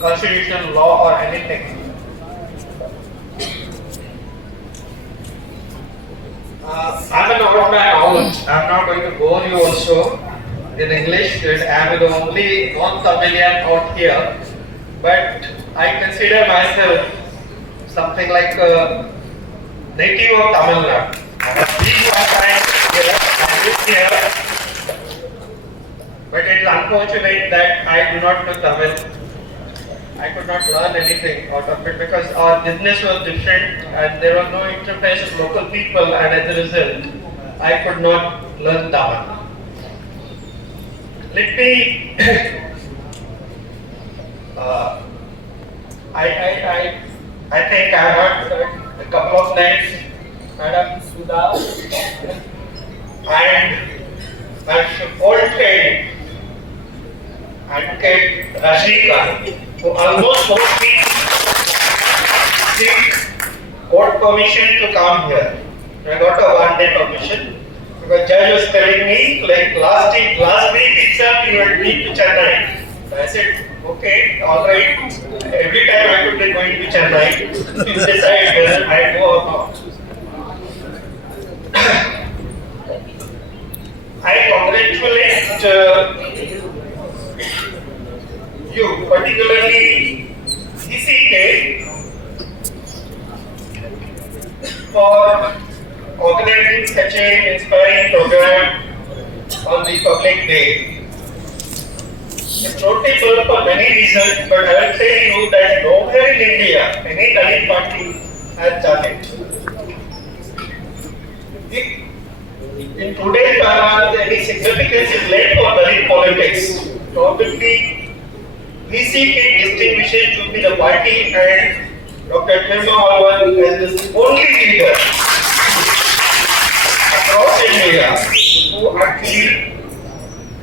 constitutional law or anything. I'm an old man out. I'm not going to bore you also in English. I'm the only non-Tamilian out here. But I consider myself something like a native of Tamilnadu. I have been one time here, I live here. But it's unfortunate that I do not know Tamil. I could not learn anything out of it because our business was different and there was no interface with local people, and as a result, I could not learn Tamil. Let me I think I heard a couple of names, Madam Sudha and my old friend Advocate Rashika, who almost forced me to seek court permission to come here. I got a one-day permission because judge was telling me like last week itself you had been to Chennai. I said, okay, all right. Every time I could be going to Chennai, you decide whether I go or not. I congratulate you, particularly CCK, for organizing such an inspiring program on the Public Day. It's notable for many reasons, but I will tell you that nowhere in India any Dalit party has done it. In today's parlance, any significance is laid for Dalit politics. Probably VCP distinguishes to be the party and Dr. Prema Alwan as the only leader across India who actually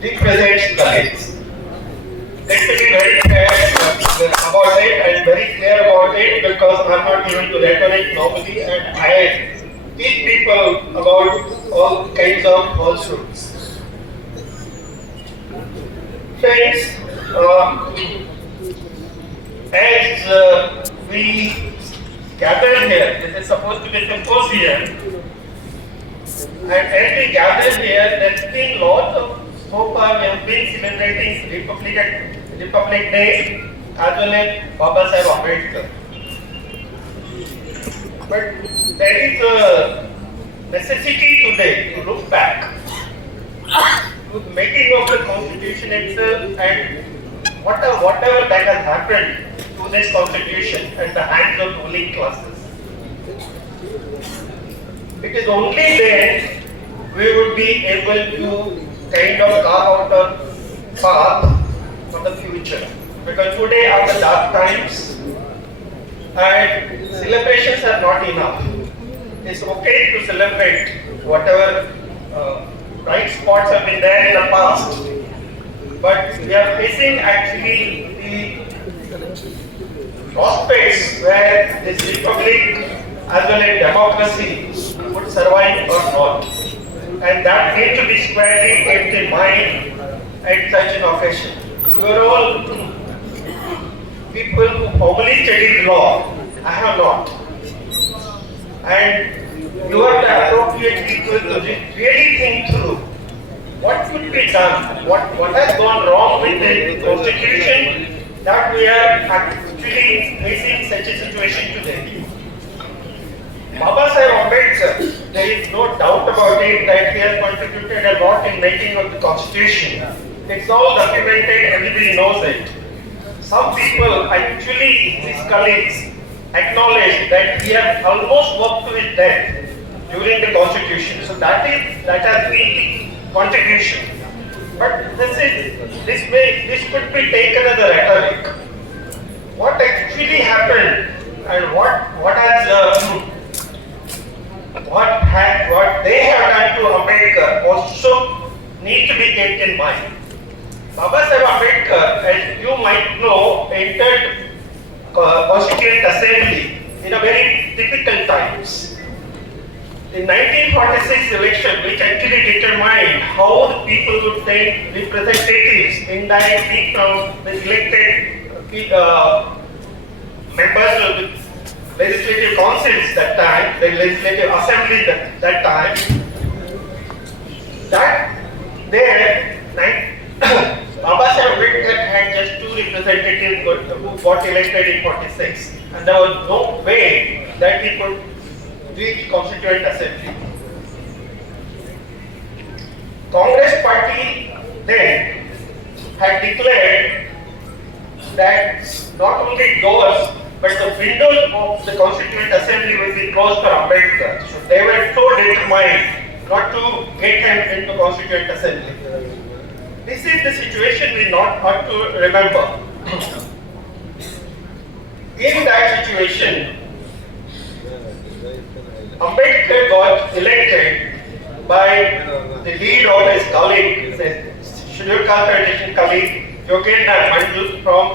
represents Dalits. Let me be very fair about it and very clear about it because I'm not given to rhetoric normally and I teach people about all kinds of falsehoods. Friends, as we gather here, this is supposed to be a symposium, and as we gather here, there's been lots of, so far we have been celebrating Republic Day as well as Baba Saheb Ambedkar. But there is a necessity today to look back to the making of the Constitution itself and whatever that has happened to this Constitution at the hands of ruling classes. It is only then we would be able to kind of carve out a path for the future. Because today are the dark times and celebrations are not enough. It's okay to celebrate whatever bright spots have been there in the past. But we are facing actually the prospects where this republic as well as democracy would survive or not. And that needs to be squarely kept in mind at such an occasion. You are all people who formally studied law. I have not. And you are the appropriate people to really think through what could be done, what has gone wrong with the Constitution that we are actually facing such a situation today. Baba Saheb Ambedkar, there is no doubt about it that he has contributed a lot in making of the Constitution. It's all documented, everybody knows it. Some people, actually his colleagues, acknowledge that he has almost worked to his death during the Constitution. So that has been the contribution. But this could be taken as a rhetoric. What actually happened and what they have done to Ambedkar also need to be kept in mind. Baba Saheb Ambedkar, as you might know, entered Constituent Assembly in a very difficult times. The 1946 election, which actually determined how the people would take representatives indirectly from the elected members of the legislative councils that time, the legislative assembly that time, that there, Baba Saheb Ambedkar had just 2 representatives who got elected in 46, and there was no way that he could reach Constituent Assembly. Congress party then had declared that not only doors but the windows of the Constituent Assembly will be closed for Ambedkar. So they were so determined not to get him into Constituent Assembly. This is the situation we ought to remember. In that situation, Ambedkar got elected by the lead of his colleague, his Scheduled Caste Federation colleague, Yogendra Mandal from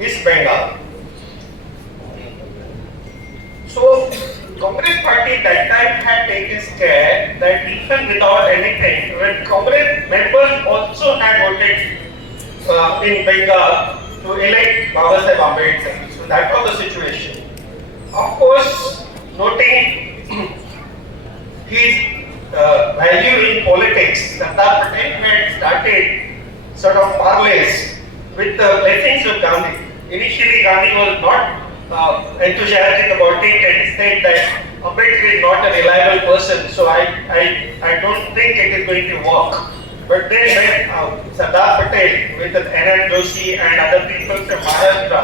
East Bengal. So, Congress party that time had taken care that even without anything, when Congress members also had voted in Bengal to elect Baba Saheb Ambedkar. So that was the situation. Of course, noting his value in politics, Sardar Patel had started sort of parlays with the blessings of Gandhi. Initially, Gandhi was not enthusiastic about it and said that Ambedkar is not a reliable person, so I don't think it is going to work. But then when Sardar Patel with Anand and other people from Maharashtra,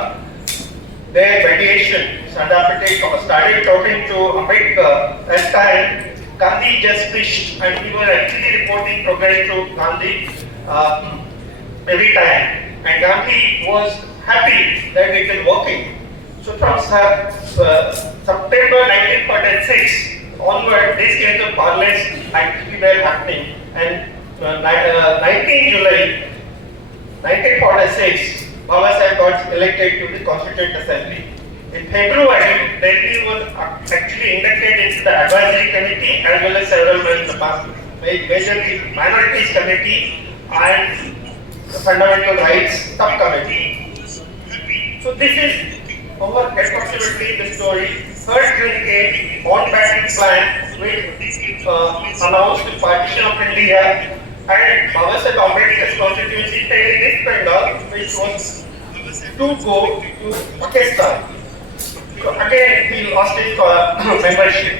their mediation, Sardar Patel started talking to Ambedkar. That time, Gandhi just fished, and we were actually reporting progress to Gandhi every time. And Gandhi was happy that it is working. So from September 1946 onward, these kinds of parleys actually were happening. And 19 July 1946, Baba Saheb got elected to the Constituent Assembly. In February, Delhi was actually inducted into the Advisory Committee as well as several majorly Minorities Committee and the Fundamental Rights Subcommittee. So this is over approximately the story. Third June came on batting plan which announced the partition of India and Baba Saheb Ambedkar's constituency stayed in East Bengal, which was to go to Pakistan. So again, he lost his membership.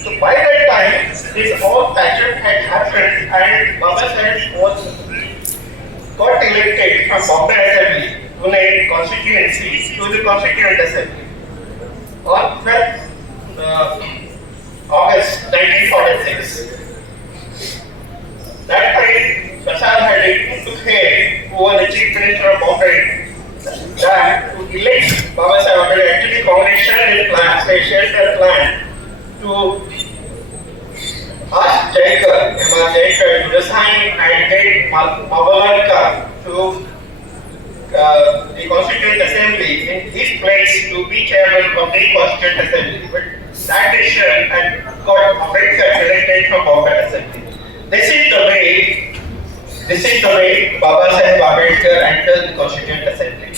So by that time, this all pattern had happened and Baba Saheb got elected from Bombay Assembly, Pune constituency, to the Constituent Assembly on 12th August 1946. That time, Prasad had took care, who was the Chief Minister of Bombay, that to elect Baba Saheb Ambedkar. Actually, Congress shared their plan to ask Jaikar to resign and get Mabalanka to the Constituent Assembly in his place to be chairman of the Constituent Assembly. But that decision had got Ambedkar elected from Bombay Assembly. This is the way Baba Saheb Ambedkar entered the Constituent Assembly.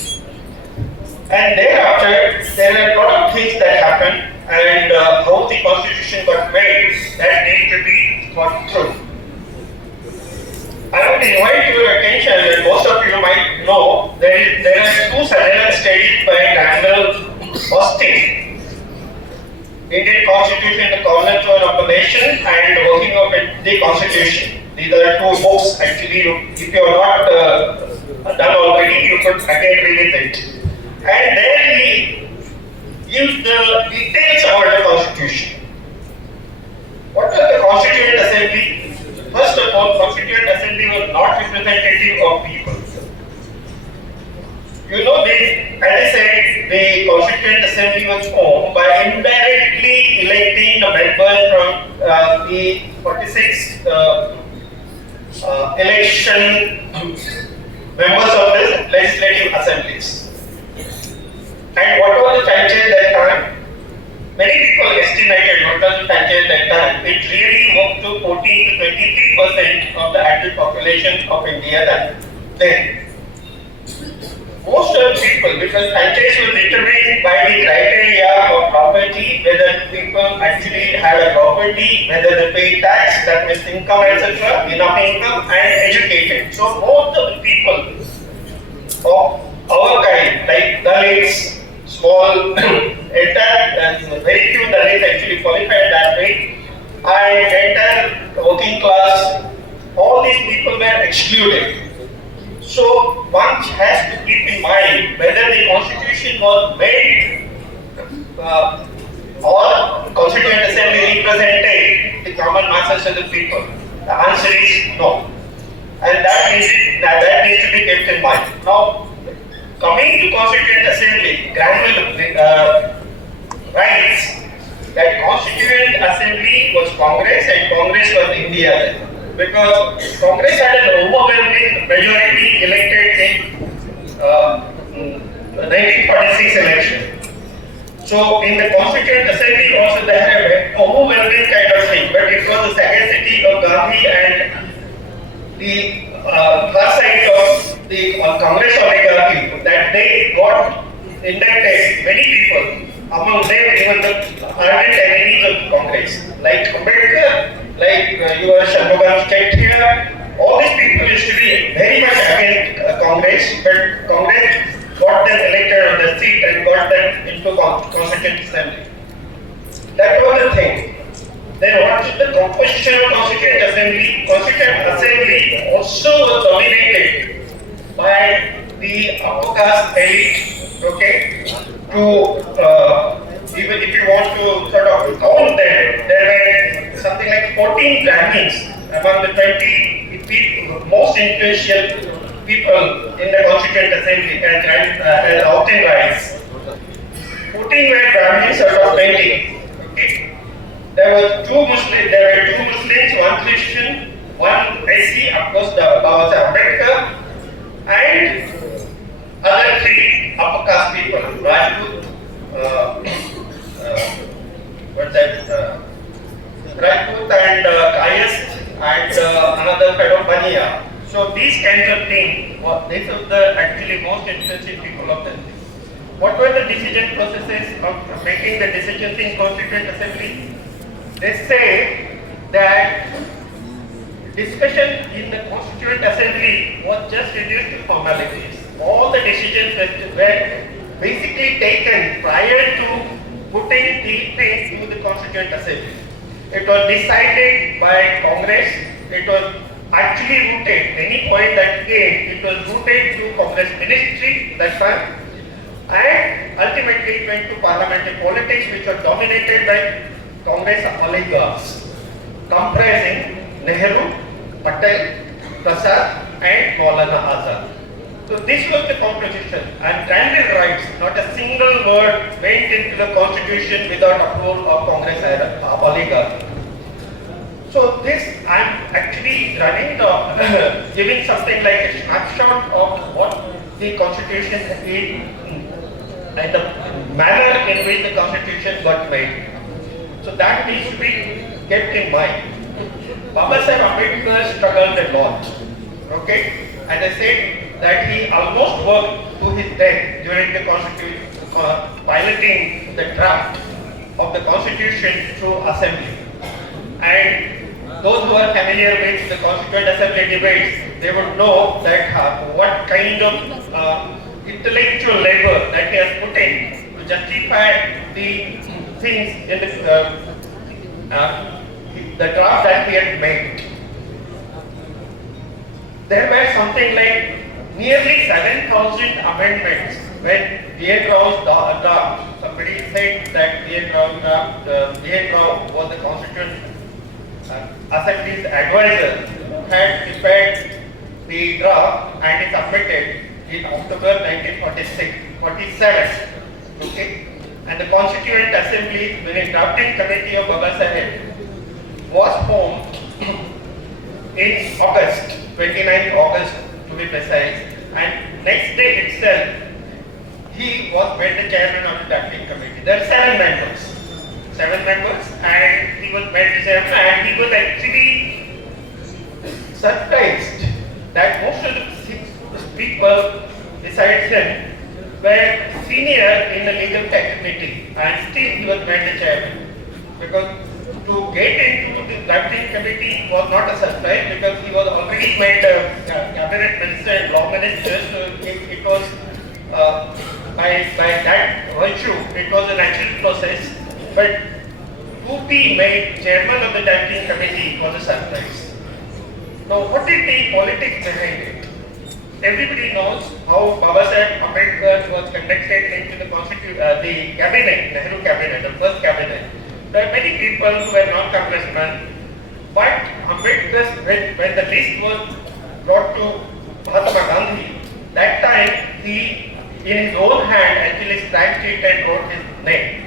And thereafter, there are a lot of things that happened and how the Constitution got made that need to be thought through. I would invite your attention, and most of you might know, there are 2 surveillance studies by Daniel Austin, Indian Constitution, the Cornerstone of the Nation, and Working of the Constitution. These are 2 books. Actually, if you have not done already, you could again read it. And there he gives the details about the Constitution. What was the Constituent Assembly? First of all, Constituent Assembly was not representative of people. You know, as I said, the Constituent Assembly was formed by indirectly electing the members from the 46 election members of the legislative assemblies. And what was the franchise that time? Many people estimated what was the franchise that time. It really worked to 14 to 23% of the adult population of India then. Most of the people, because franchise was determined by the criteria of property, whether people actually had a property, whether they paid tax, that means income, etc., enough income, and educated. So most of the people of our kind, like Dalits, small, entire, very few Dalits actually qualified that way, and entire working class, all these people were excluded. So one has to keep in mind whether the constitution was made or Constituent Assembly represented the common masses of the people. The answer is no, and that needs to be kept in mind. Now, coming to Constituent Assembly, granular rights, that Constituent Assembly was Congress and Congress was India then. Because Congress had an overwhelming majority elected in 1946 election. So in the Constituent Assembly also they had an overwhelming kind of thing, but it was the sagacity of Gandhi and the foresight of the Congress oligarchy that they got inducted many people, among them even the ardent enemies of Congress, like Ambedkist, like your Shanmugam state here. All these people used to be very much against Congress, but Congress got them elected on the seat and got them into Constituent Assembly. That was the thing. Then what is the composition of Constituent Assembly? Constituent Assembly also was dominated by the upper caste elite, okay? Even if you want to sort of count them, there were something like 14 Brahmins among the 20 most influential people in the Constituent Assembly and voting rights. 14 were Brahmins out of 20. Okay. There were two Muslims, one Christian, one SC, of course, Baba Ambedkar, and other three upper caste people, Rajput, Rajput and Kayast and another fellow Bania. So these kinds of things, these are the actually most influential people of them. What were the decision processes of making the decisions in Constituent Assembly? They say that discussion in the Constituent Assembly was just reduced to formalities. All the decisions that were basically taken prior to putting the things to the Constituent Assembly. It was decided by Congress. It was actually rooted, any point that came, it was rooted to Congress ministry that time. And ultimately it went to parliamentary politics, which was dominated by Congress oligarchs, comprising Nehru, Patel, Prasad, and Maulana Azad. So this was the composition, and granted rights, not a single word went into the constitution without approval of Congress oligarchy. So this, I am actually running giving something like a snapshot of what the constitution is and the manner in which the constitution got made. So that needs to be kept in mind. Baba Sahib Ambedkar struggled a lot. Okay? As I said, that he almost worked to his death during the constitution, piloting the draft of the constitution through assembly. And those who are familiar with the Constituent Assembly debates, they would know that what kind of intellectual labor that he has put in to justify the things in the draft that he had made. There were something like nearly 7,000 amendments when D.N. Rao's draft. Somebody said that D.N. Rao was the Constituent Assembly's advisor who had prepared the draft and it submitted in October 1947. Okay? And the Constituent Assembly, the drafting committee of Baba Sahib, was formed in August, 29th August to be precise, and next day itself, he was made the chairman of the drafting committee. There are 7 members, and he was made the chairman, and he was actually surprised that most of the 6 people besides him were senior in the legal fraternity and still he was made the chairman. Because to get into the drafting committee was not a surprise because he was already made a cabinet minister and law minister, so it was by that virtue, it was a natural process. But to be made chairman of the drafting committee was a surprise. Now, what is the politics behind it? Everybody knows how Babasaheb Ambedkar was conducted into the cabinet, Nehru cabinet, the first cabinet. There are many people who were not congressmen, but Ambedkar, when the list was brought to Mahatma Gandhi, that time he, in his own hand, actually stamped it and wrote his name.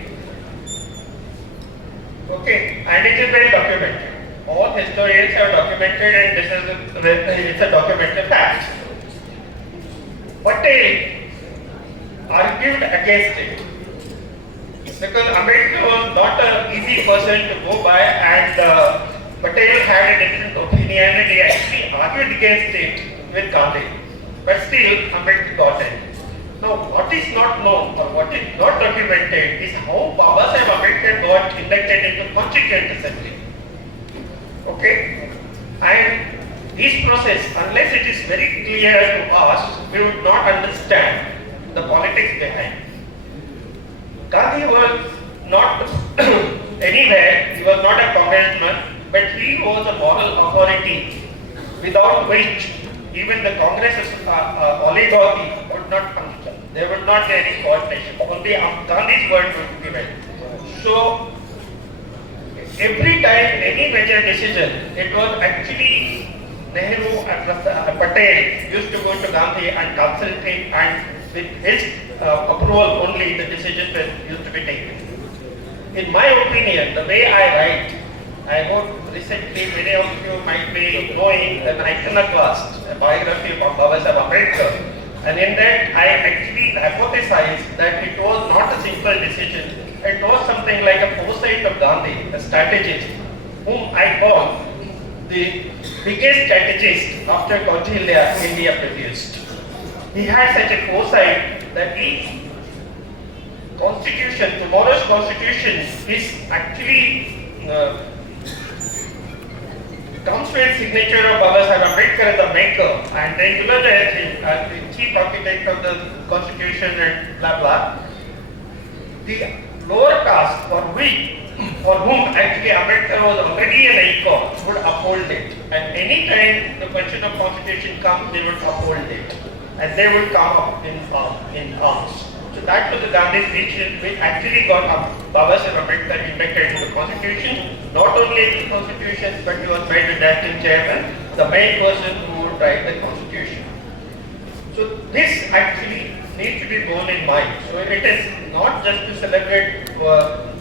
Okay, and it is well documented. All historians have documented, and it's a documented fact. Patel argued against it because Ambedkar was not an easy person to go by, and Patel had a different opinion and he actually argued against it with Gandhi. But still, Ambedkar got it. Now, what is not known or what is not documented is how Babasaheb Ambedkar got inducted into Constituent Assembly. Okay? And this process, unless it is very clear to us, we would not understand the politics behind. Gandhi was not anywhere, he was not a congressman, but he was a moral authority without which even the Congress's oligarchy would not function. There would not be any coordination. Only Gandhi's word would be given. So, every time any major decision, it was actually Nehru and Patel used to go to Gandhi and consult him, and with his approval only the decisions were used to be taken. In my opinion, the way I write, I wrote recently, many of you might be knowing an iconoclast, a biography of Babasaheb Ambedkar, and in that I actually hypothesized that it was not a simple decision, it was something like a foresight of Gandhi, a strategist, whom I call the biggest strategist after Kautilya India produced. He had such a foresight that the constitution, tomorrow's constitution is actually comes with signature of Babasaheb Ambedkar as the maker, and then you know that the chief architect of the constitution and blah blah. The lower caste for whom actually Ambedkar was already an icon would uphold it, and any time the question of constitution comes, they would uphold it, and they would come up in arms. So that was the Gandhi's vision, which actually got Babasaheb Ambedkar inducted into the constitution. Not only the constitution, but he was made the drafting chairman, the main person who would write the constitution. So this actually needs to be borne in mind. So it is not just to celebrate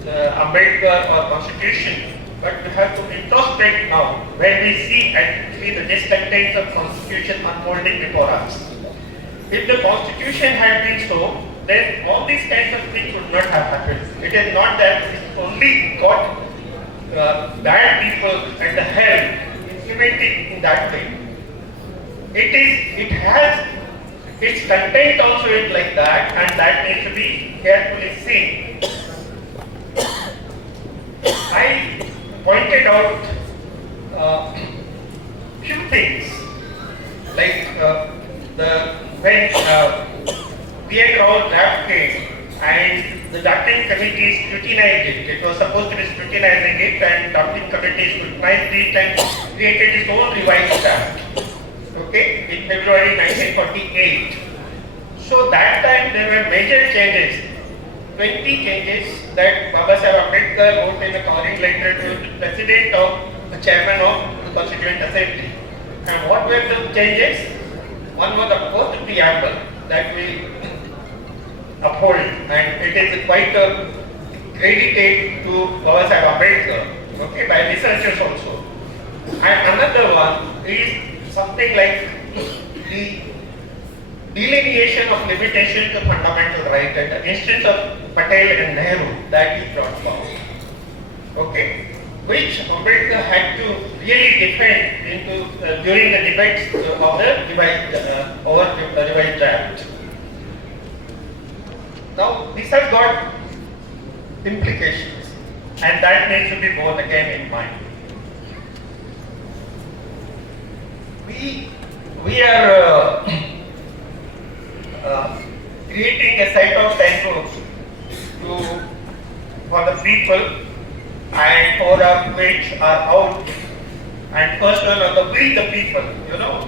Ambedkar or constitution, but we have to introspect now when we see actually the discontents of constitution unfolding before us. If the constitution had been so, then all these kinds of things would not have happened. It is not that it only got bad people at the helm implemented in that way. It has its content also is like that, and that needs to be carefully seen. I pointed out few things like when P.A. Rao draft came and the drafting committee scrutinized it. It was supposed to be scrutinizing it, and drafting committee scrutinized it and created its own revised draft. Okay, in February 1948. So that time there were major changes, 20 changes that Babasaheb Ambedkar wrote in a calling letter to the president of the chairman of the Constituent Assembly. And what were the changes? One was of course the preamble that we uphold, and it is quite credited to Babasaheb Ambedkar, okay, by researchers also. And another one is something like the delineation of limitation to fundamental right at the instance of Patel and Nehru that he brought forward, okay, which Ambedkar had to really defend during the debates of the revised draft. Now, this has got implications, and that needs to be borne again in mind. We are creating a set of 10 rules for the people, and 4 of which are out. And first one on the we the people.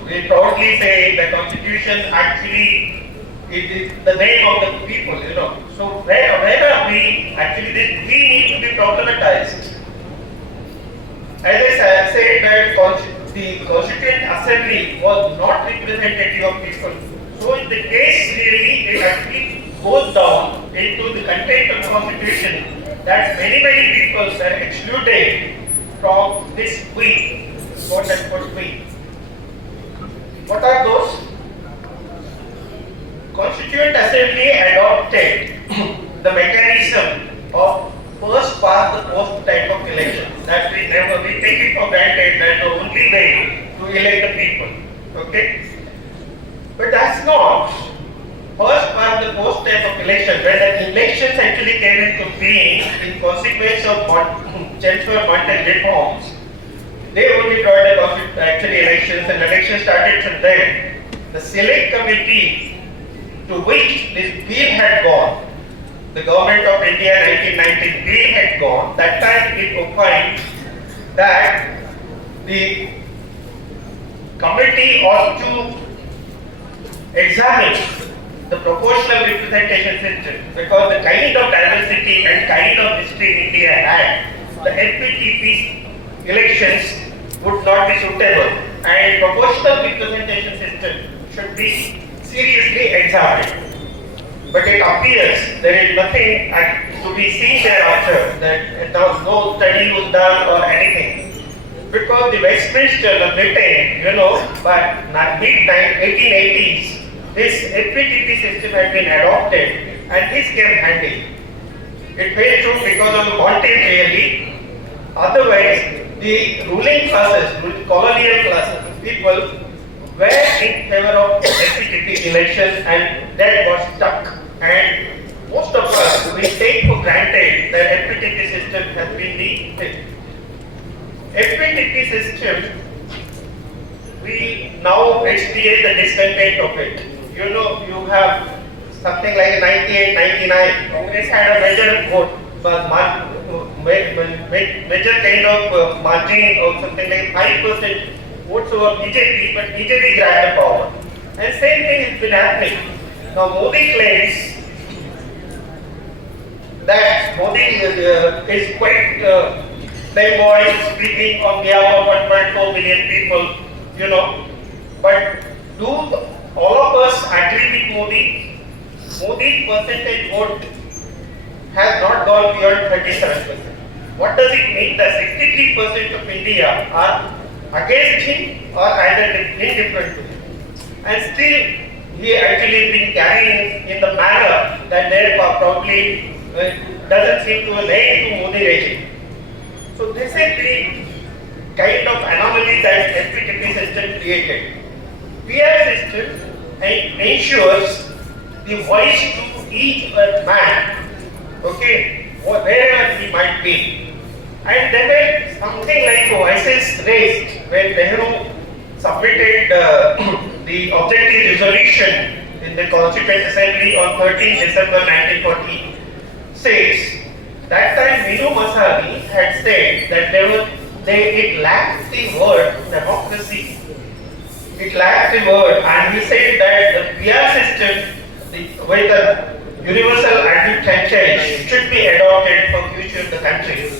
We proudly say the Constitution actually it is the name of the people. So where are we? Actually, we need to be problematized. As I said that the Constituent Assembly was not representative of people. So in the case really it actually goes down into the content of the Constitution that many people are excluded from this we, quote unquote we. What are those? Constituent Assembly adopted the mechanism of first past the post type of election. That we take it for granted that the only way to elect the people. Okay? But that's not first past the post type of election. When the elections actually came into being in consequence of Chancellor Montel reforms, they only tried the actually elections, and elections started from then. The select committee to which this bill had gone, the Government of India 1919 bill had gone, that time it opined that the committee ought to examine the proportional representation system, because the kind of diversity and kind of history India had, the LPTP elections would not be suitable, and proportional representation system should be seriously examined. But it appears there is nothing to be seen thereafter, that no study was done or anything. Because the Westminster, the Britain, by mid-1880s, this FPTP system had been adopted, and this came handy. It fell through because of Montel really. Otherwise, the ruling classes, colonial classes, people were in favor of FPTP elections, and that was stuck. And most of us, we take for granted that FPTP system has been the thing. FPTP system, we now experience the discontent of it. You have something like 98, 99. Congress had a major vote, but major kind of margin of something like 5% votes over BJP, but BJP grabbed the power. And same thing has been happening. Now Modi claims that Modi is quite playboy, speaking on behalf of 1.4 million people, But do all of us agree with Modi? Modi's percentage vote has not gone beyond 37%. What does it mean that 63% of India are against him or either indifferent to him? And still, he actually been carrying in the manner that there probably doesn't seem to relate to Modi regime. So this is the kind of anomaly that FPTP system created. PR system ensures the voice to each man, okay, wherever he might be. And there were something like voices raised when Nehru submitted the objective resolution in the Constituent Assembly on 13 December 1946. That time Minu Masani had said that it lacked the word democracy. It lacked the word, and he said that the PR system with the universal adult franchise should be adopted for future of the country.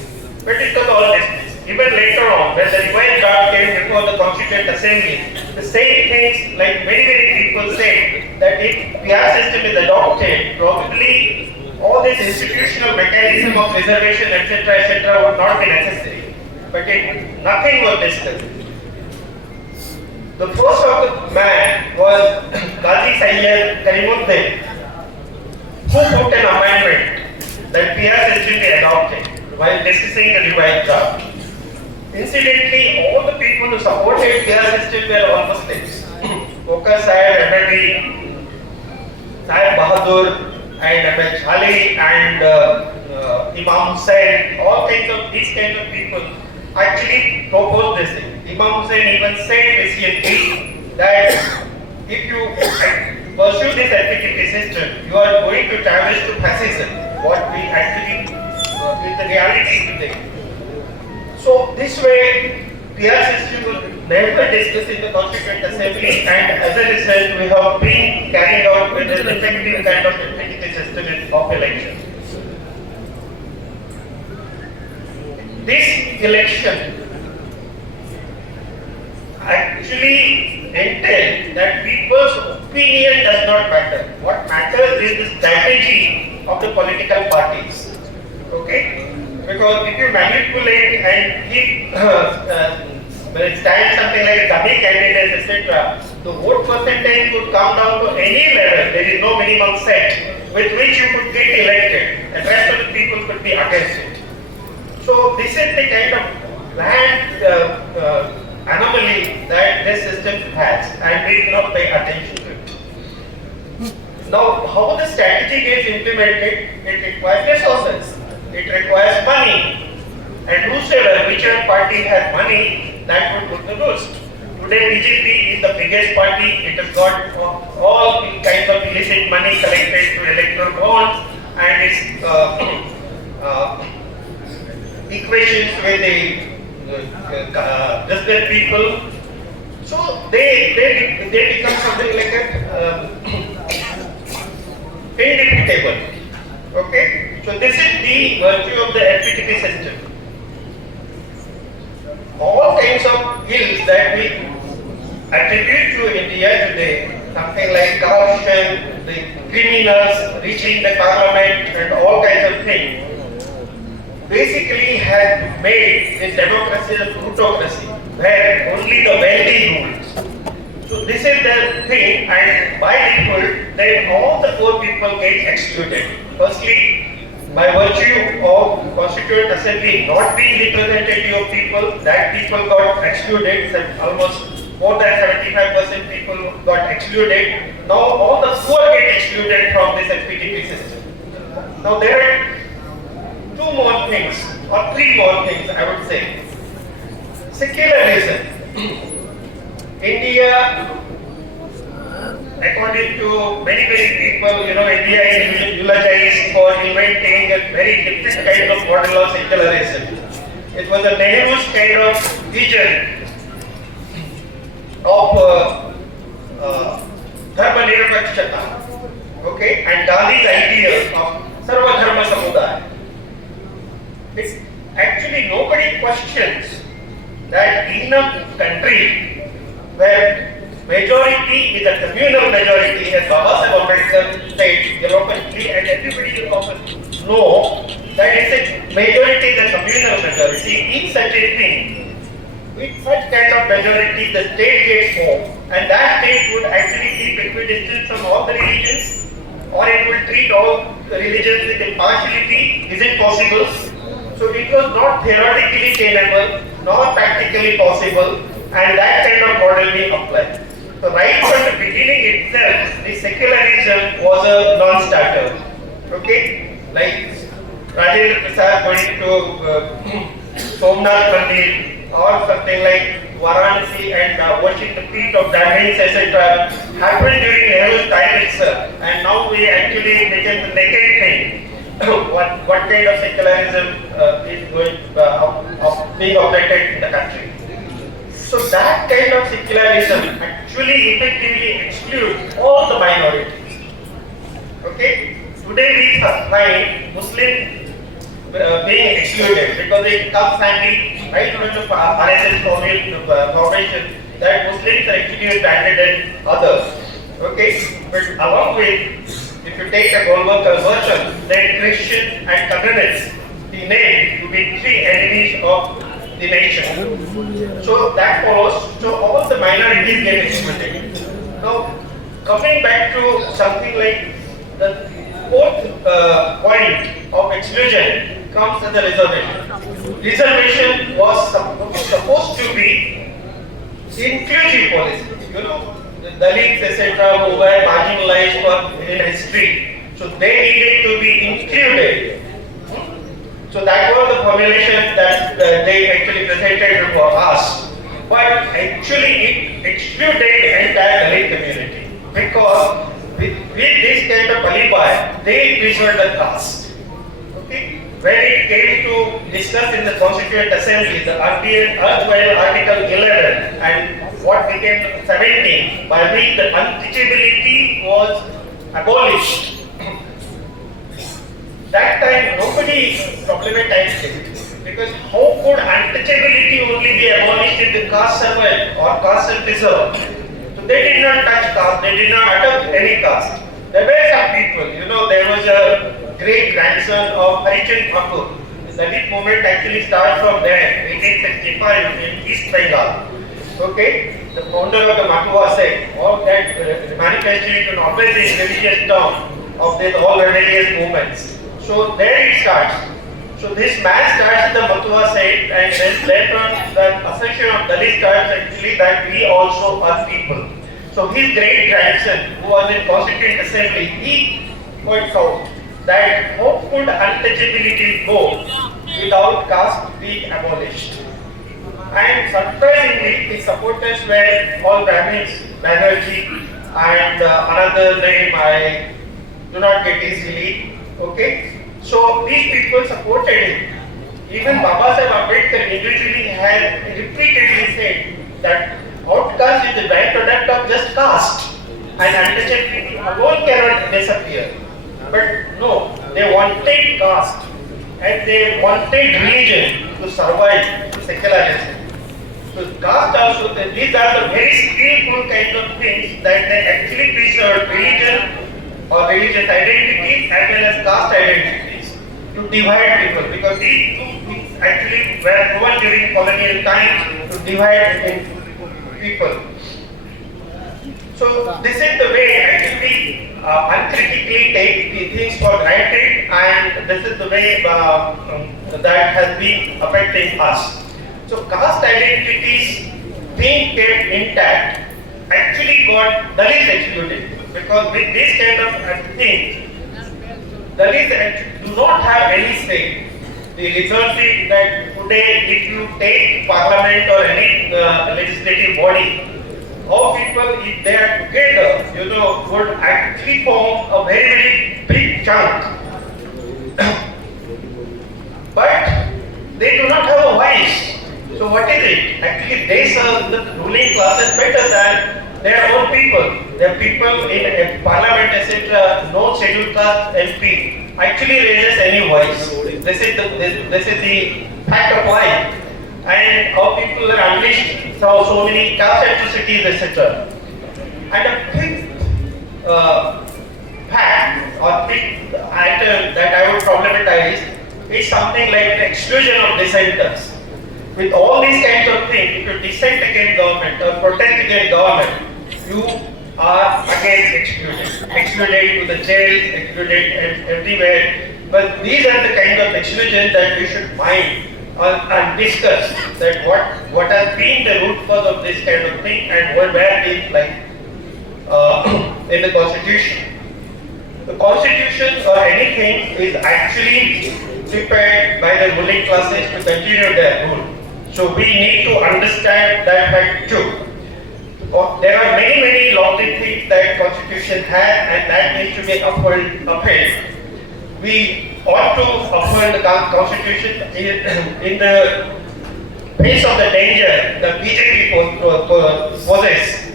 But it was all dismissed. Even later on, when the revised draft came before the Constituent Assembly, the same things, like many people said, that if PR system is adopted, probably all this institutional mechanism of reservation, etc., would not be necessary. But nothing was discussed. The first of the man was Qazi Sayyid Karimuddin, who put an amendment that PR system be adopted while discussing the revised draft. Incidentally, all the people who supported PR system were all Muslims. Oka Sahib, Ambedkist, Sahib Bahadur, and Ahmed Ali and Imam Hussain, all kinds of these kinds of people actually proposed this thing. Imam Hussain even said recently that if you pursue this FPTP system, you are going to traverse to fascism, what we actually is the reality today. So this way, PR system was never discussed in the Constituent Assembly, and as a result, we have been carrying out with an effective kind of FPTP system of election. This election actually entails that people's opinion does not matter. What matters is the strategy of the political parties. Okay? Because if you manipulate and keep stand something like a dummy candidate, etc., the vote percentage could come down to any level. There is no minimum set with which you could get elected, and the rest of the people could be against it. So this is the kind of planned anomaly that this system has, and we do not pay attention to it. Now, how the strategy gets implemented, it requires resources, it requires money, and whichever party has money, that would put the boost. Today, BJP is the biggest party. It has got all kinds of illicit money collected through electoral bonds, and its equations with the business people. So they become something like a indefeasible. Okay, so this is the virtue of the FPTP system. All kinds of ills that we attribute to India today, something like corruption, the criminals reaching the parliament, and all kinds of things, basically have made this democracy a plutocracy where only the wealthy rules. So this is the thing, and by default, then all the poor people get excluded. Firstly, by virtue of Constituent Assembly not being representative of people, that people got excluded. Almost more than 75% people got excluded. Now all the poor get excluded from this FPTP system. Now there are two more things, or three more things I would say. Secularism. India, according to many people, India is eulogized for inventing a very different kind of model of secularism. It was a Nehru's kind of vision of dharma nirapakshata, okay, and Gandhi's ideal of sarva dharma samudaya. It's actually nobody questions that in a country where majority is a communal majority, as Baba Saheb Ambedkar said eloquently, and everybody will often know that it's a majority is a communal majority. In such a thing, with such kind of majority, the state gets home, and that state would actually keep equidistant from all the religions, or it will treat all the religions with impartiality. Is it possible? So it was not theoretically tenable, nor practically possible, and that kind of model we applied. So right from the beginning itself, the secularism was a non-starter. Okay, like Rajendra Prasad going to Somnath Mandir or something like Varanasi and washing the feet of Brahmins, etc. happened during Nehru's time itself, and now we actually became the naked thing. what kind of secularism is going being operated in the country? So that kind of secularism actually effectively excludes all the minorities. Okay? Today we find Muslims being excluded because it comes handy right from the RSS formation that Muslims are actually branded as others. Okay? But along with, if you take a Goldberg version, then Christian and communists be named to be three enemies of the nation. So that follows. So all the minorities get excluded. Now, coming back to something like the fourth point of exclusion comes as a reservation. Reservation was supposed to be inclusive policy. The Dalits, etc., who were marginalized in history, So they needed to be included. So that was the formulation that they actually presented for us. But actually it excluded entire Dalit community because with this kind of alibi, they preserved the caste. Okay? When it came to discuss in the Constituent Assembly, the erstwhile Article 11 and what became 17, by which the untouchability was abolished. That time nobody problematized it because how could untouchability only be abolished if the caste survived or caste is preserved? So they did not touch caste, they did not adopt any caste. There were some people, there was a great grandson of Harichan Thakur. The Dalit movement actually started from there, 1865 in East Bengal. Okay, the founder of the Matua sect, all that manifested in always in religious term of these all rebellious movements. So there it starts. So this man starts the Matua sect, and then later on the assertion of Dalit starts actually that we also are people. So his great grandson, who was in Constituent Assembly, he points out that how could untouchability go without caste being abolished? And surprisingly, his supporters were all Brahmins, Banerjee, and another name I do not get easily. Okay, so these people supported him. Even Baba Saheb Ambedkar individually had repeatedly said that outcaste is the byproduct of just caste, and untouchability alone cannot disappear. But no, they wanted caste and they wanted religion to survive secularism. So caste also, these are the very skillful kind of things that they actually preserve religion or religious identities as well as caste identities to divide people, because these two things actually were proven during colonial times to divide people. So this is the way actually uncritically take the things for granted, and this is the way that has been affecting us. So caste identities being kept intact actually got Dalits excluded, because with this kind of thing, Dalits do not have any say. The result is that today if you take parliament or any legislative body, all people, if they are together, would actually form a very, very big chunk. But they do not have a voice. So what is it? Actually, they serve the ruling classes better than their own people. Their people in parliament, etc., no scheduled caste MP actually raises any voice. This is the fact of life. And how people are unleashed, so many caste atrocities, etc. And a fifth fact or fifth item that I would problematize is something like the exclusion of dissenters. With all these kinds of things, if you dissent against government or protest against government, you are again excluded to the jail, excluded everywhere. But these are the kind of exclusions that we should mind and discuss, that what has been the root cause of this kind of thing and where it is like in the constitution. The constitution or anything is actually prepared by the ruling classes to continue their rule. So we need to understand that fact too. There are many lofty things that constitution has, and that needs to be upheld. We ought to uphold the constitution in the face of the danger the BJP poses.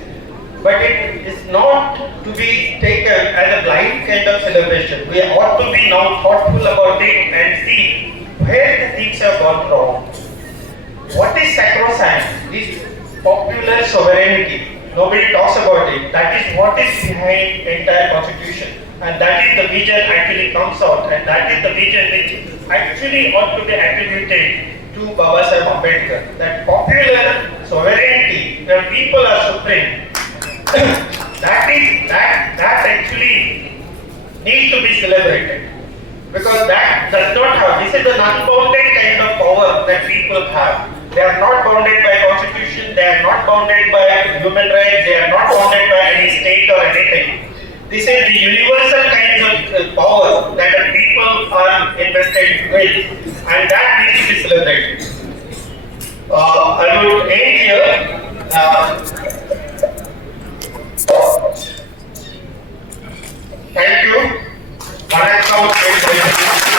But it is not to be taken as a blind kind of celebration. We ought to be now thoughtful about it and see where the things have gone wrong. What is sacrosanct? This popular sovereignty. Nobody talks about it. That is what is behind entire constitution. And that is the vision actually comes out. And that is the vision which actually ought to be attributed to Baba Saheb Ambedkar. That popular sovereignty, where people are supreme, that actually needs to be celebrated. Because that does not have, this is an unbounded kind of power that people have. They are not bounded by constitution, they are not bounded by human rights, they are not bounded by any state or anything. This is the universal kind of power that the people are invested with, and that needs to be celebrated. I will end here. Thank you. Vanakkam.